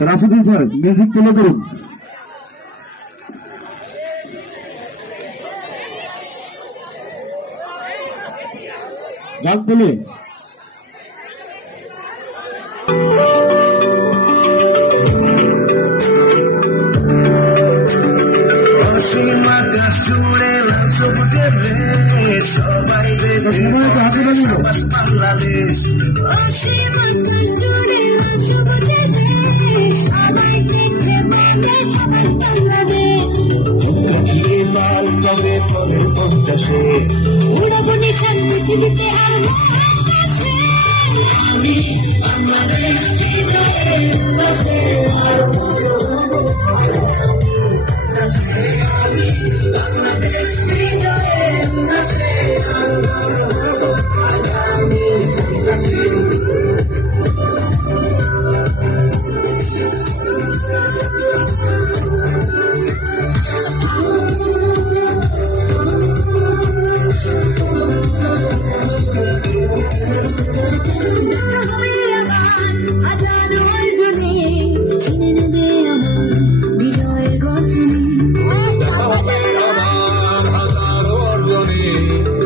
Rashidul sir music play করুন। গান play. সবাই বাংলাদেশ লাল কবে পরের 50-এ উড়াবো নিশান পৃথিবীতে আর আমি বাংলাদেশ বিজয়ের উল্লাসে আর আমি বাংলাদেশ বিজয়ের উল্লাসে আগামী 50-এ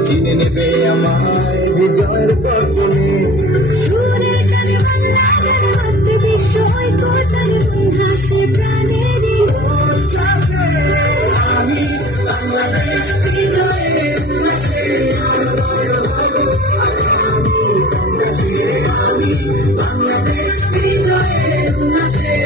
চিনে নেবে আমায় বিজয়ের গর্জনে সুরের গানে বাংলার মধ্যে বিশ্ব ঐক্যতার ভাসে প্রাণের উচ্ছ্বাসে আমি বাংলাদেশ বিজয়ের উল্লাসে আগামী 50-এ আমি বাংলাদেশ বিজয়ের উল্লাসে